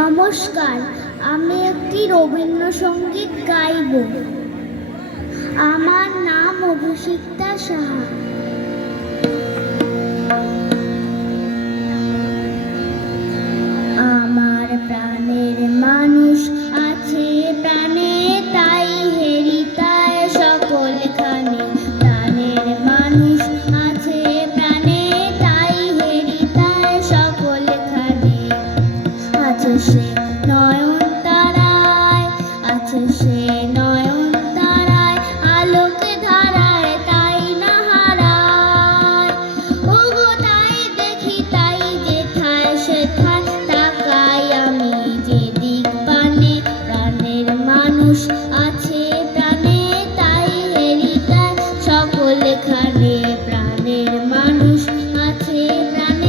নমস্কার, আমি একটি রবীন্দ্রসঙ্গীত গাইব। আমার নাম অভিষিক্তা সাহা। আমার প্রাণের মানুষ আছে প্রাণে, তাই হেরিতায় সকলখানে। প্রাণের মানুষ আছে প্রাণে, তাই হেরিতায় সকলখানে। আছে সে নয়নতারায়, আছে সে নয়নতারায়, আলোকে ধারায় তাই না হারায়। ওগো তাই দেখি তাই যেথায় সেথায় তাকাই আমি যেদিক পানে। প্রাণের মানুষ আছে প্রাণে, তাই হেরিতায় সকলখানে। প্রাণের মানুষ আছে প্রাণে।